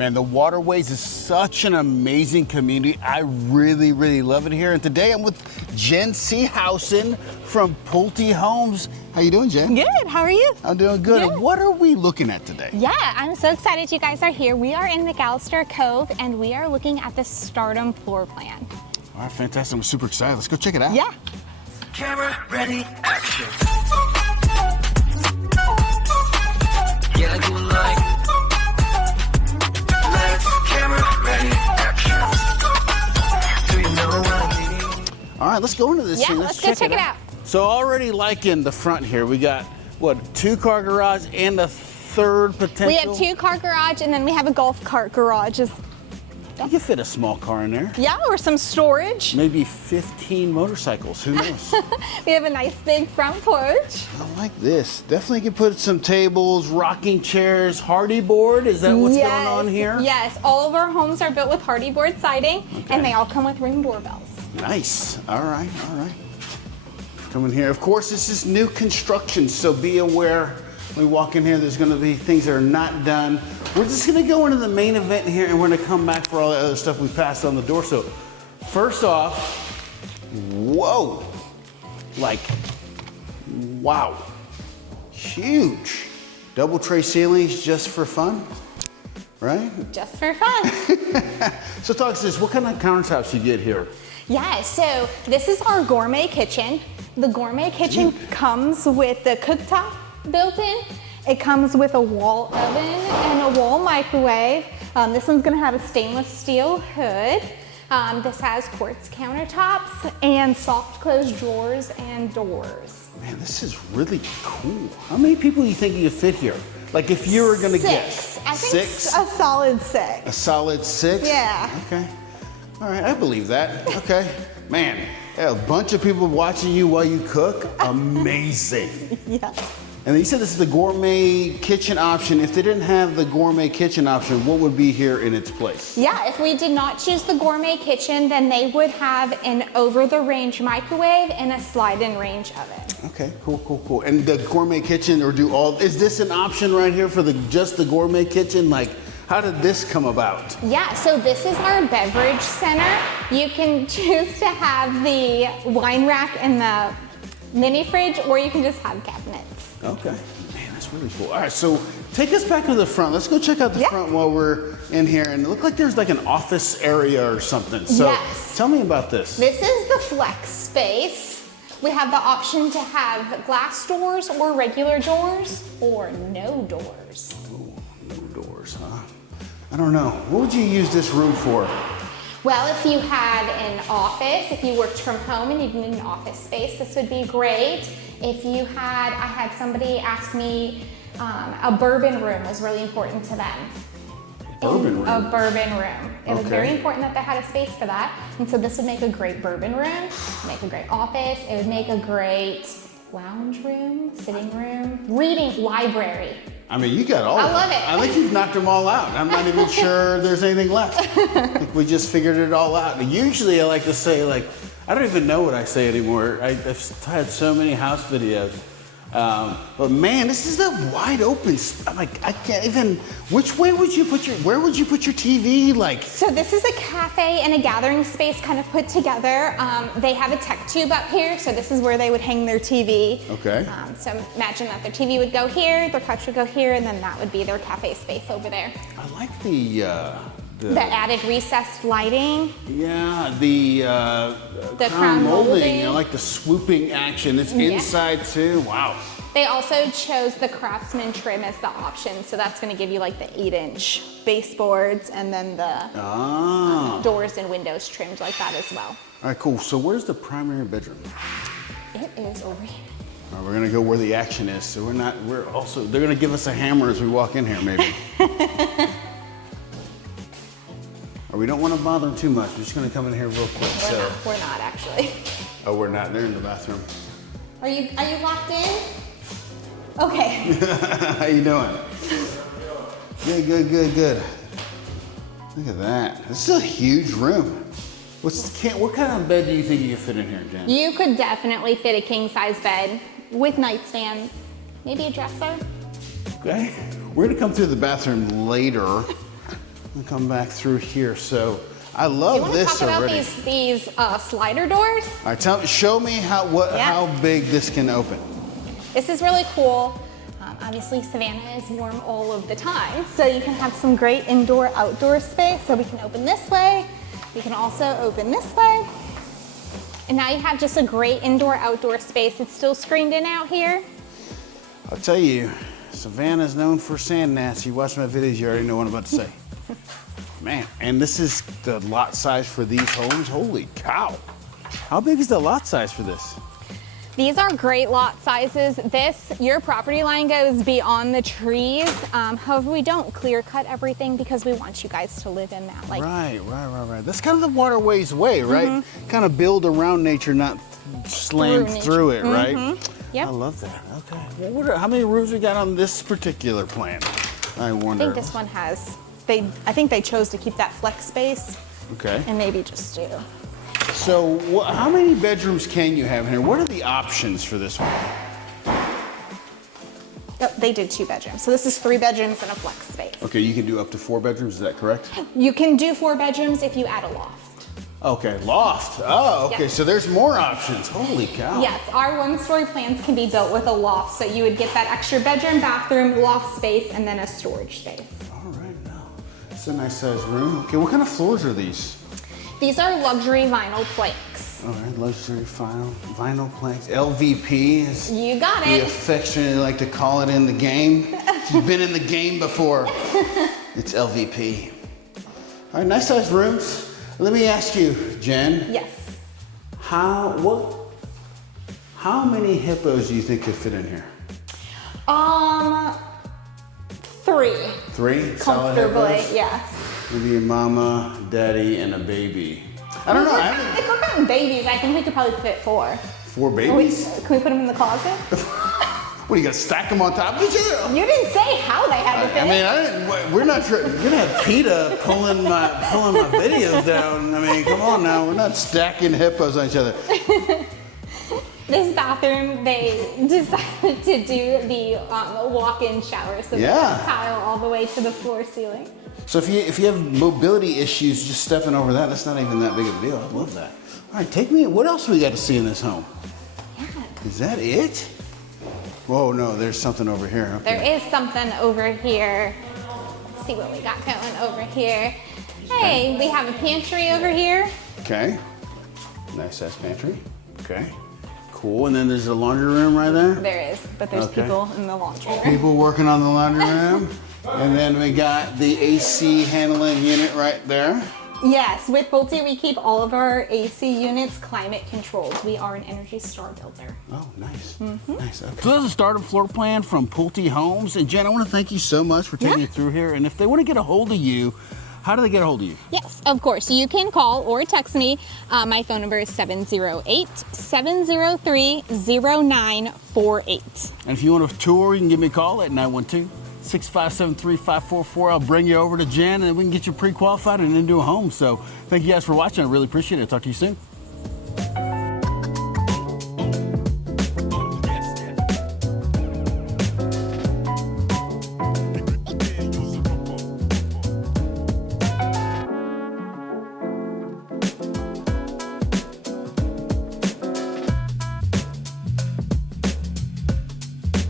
Man, the Waterways is such an amazing community. I really, really love it here. And today I'm with Jen Seehausen from Pulte Homes. How you doing, Jen? Good, how are you? I'm doing good. Good. What are we looking at today? Yeah, I'm so excited you guys are here. We are in McAllister Cove and we are looking at the Stardom floor plan. All right, fantastic. I'm super excited. Let's go check it out. Yeah. Camera ready, action. Yeah, I do like. Lights, camera ready, action. Do you know what I mean? All right, let's go into this. Yeah, thing. let's go check it out. So already liking the front here. We got, what, 2-car garage and a third potential? We have 2-car garage and then we have a golf cart garage. You can fit a small car in there. Yeah, or some storage. Maybe 15 motorcycles, who knows? We have a nice big front porch. I like this. Definitely can put some tables, rocking chairs, hardy board. Is that what's going on here? Yes, all of our homes are built with hardy board siding and they all come with ring doorbells. Nice. All right, all right. Come in here. Of course, this is new construction, so be aware when we walk in here, there's going to be things that are not done. We're just going to go into the main event here, and we're going to come back for all the other stuff we passed on the door. So, first off, whoa, like, wow, huge. Double tray ceilings just for fun, right? Just for fun. So talk to us, what kind of countertops you get here? Yeah, so this is our gourmet kitchen. The gourmet kitchen comes with the cooktop built in. It comes with a wall oven and a wall microwave. This one's gonna have a stainless steel hood. This has quartz countertops and soft close drawers and doors. Man, this is really cool. How many people do you think you could fit here? Like if you were gonna guess. I think 6? a solid 6. A solid 6? Yeah. Okay. All right, I believe that. Okay. Man, a bunch of people watching you while you cook. Amazing. Yeah. And you said this is the gourmet kitchen option. If they didn't have the gourmet kitchen option, what would be here in its place? Yeah, if we did not choose the gourmet kitchen, then they would have an over-the-range microwave and a slide-in range oven. Okay, cool, cool, cool. And the gourmet kitchen, or is this an option right here for just the gourmet kitchen? Like, how did this come about? Yeah, so this is our beverage center. You can choose to have the wine rack and the mini fridge, or you can just have cabinets. Okay, man, that's really cool. All right, so take us back to the front. Let's go check out the front while we're in here. And it looked like there's like an office area or something. So yes. Tell me about this. This is the flex space. We have the option to have glass doors or regular doors or no doors. Ooh, no doors, huh? I don't know. What would you use this room for? Well, if you had an office, if you worked from home and you needed an office space, this would be great. If you had, I had somebody ask me, a bourbon room was really important to them. Bourbon room? A bourbon room. It was very important that they had a space for that. And so this would make a great bourbon room, make a great office, it would make a great lounge room, sitting room, reading, library. I mean, you got all of them. I love it. I think you've knocked them all out. I'm not even sure there's anything left. I think we just figured it all out. And usually I like to say, like, I don't even know what I say anymore. I've had so many house videos. But man, this is a wide open, I'm like, I can't even, where would you put your TV? Like, So this is a cafe and a gathering space kind of put together. They have a tech tube up here, so this is where they would hang their TV. Okay. So imagine that their TV would go here, their couch would go here, and then that would be their cafe space over there. I like the added recessed lighting. Yeah, the crown molding. I like the swooping action. It's inside too. Wow. They also chose the Craftsman trim as the option, so that's going to give you like the 8-inch baseboards and then the doors and windows trimmed like that as well. All right, cool. So where's the primary bedroom? It is over here. All right, we're gonna go where the action is. So they're gonna give us a hammer as we walk in here, maybe. Or we don't want to bother them too much. We're just gonna come in here real quick. We're not actually. Oh, we're not. They're in the bathroom. Are you locked in? Okay. How you doing? Good, good, good, good. Look at that. This is a huge room. What kind of bed do you think you could fit in here, Jen? You could definitely fit a king size bed with nightstands, maybe a dresser. Okay. We're gonna come through the bathroom later. and come back through here. So I Do you love want to this talk about already. these slider doors? All right, show me how big this can open. This is really cool. Obviously, Savannah is warm all of the time, so you can have some great indoor-outdoor space. So we can open this way. We can also open this way. And now you have just a great indoor-outdoor space. It's still screened in out here. I'll tell you, Savannah's known for sand gnats. You watch my videos, you already know what I'm about to say. Man, and this is the lot size for these homes. Holy cow. How big is the lot size for this? These are great lot sizes. Your property line goes beyond the trees. However, we don't clear cut everything because we want you guys to live in that. Right. That's kind of the Waterways way, right? Kind of build around nature, not slam through it, right? Yep. I love that. Okay. Well, how many rooms we got on this particular plan? I wonder. I think this one has, I think they chose to keep that flex space Okay. and maybe just do. So how many bedrooms can you have in here? What are the options for this one? Oh, they did 2 bedrooms. So this is 3 bedrooms and a flex space. Okay, you can do up to 4 bedrooms, is that correct? You can do 4 bedrooms if you add a loft. Okay, loft. Oh, okay, Yes. so there's more options. Holy cow. Yes, our 1-story plans can be built with a loft, so you would get that extra bedroom, bathroom, loft space, and then a storage space. All right, now. It's a nice sized room. Okay, what kind of floors are these? These are luxury vinyl planks. All right, luxury vinyl planks. LVP is You got we it. affectionately like to call it in the game. If you've been in the game before, it's LVP. All right, nice sized rooms. Let me ask you, Jen. Yes. How many hippos do you think could fit in here? 3. 3 solid Comfortably, hippos? yes. Maybe a mama, daddy, and a baby. I don't know. I haven't. If we're counting babies, I think we could probably fit 4. 4 babies? Can we put them in the closet? What, you gonna stack them on top of each other? You didn't say how they had to fit. I mean, we're not sure. You're gonna have PETA pulling my videos down. I mean, come on now. We're not stacking hippos on each other. This bathroom, they decided to do the walk-in shower, so Yeah. the tile all the way to the floor ceiling. So if you have mobility issues, just stepping over that's not even that big of a deal. I love that. All right, take me. What else we got to see in this home? Yeah. Is that it? Whoa, no, there's something over here. Okay. There is something over here. Let's see what we got going over here. Hey, we have a pantry over here. Okay. Nice ass pantry. Okay. Cool. And then there's a laundry room right there. There is, but there's Okay. people in the laundry room. People working on the laundry room. And then we got the AC handling unit right there. Yes, with Pulte, we keep all of our AC units climate controlled. We are an Energy Star builder. Oh, nice. Nice. Okay. So there's a Stardom floor plan from Pulte Homes. And Jen, I want to thank you so much for taking Yeah. it through here. And if they want to get a hold of you, how do they get a hold of you? Yes, of course. You can call or text me. My phone number is 708-703-0948. And if you want a tour, you can give me a call at 912-657-3544. I'll bring you over to Jen and we can get you pre-qualified and into a home. So thank you guys for watching. I really appreciate it. Talk to you soon.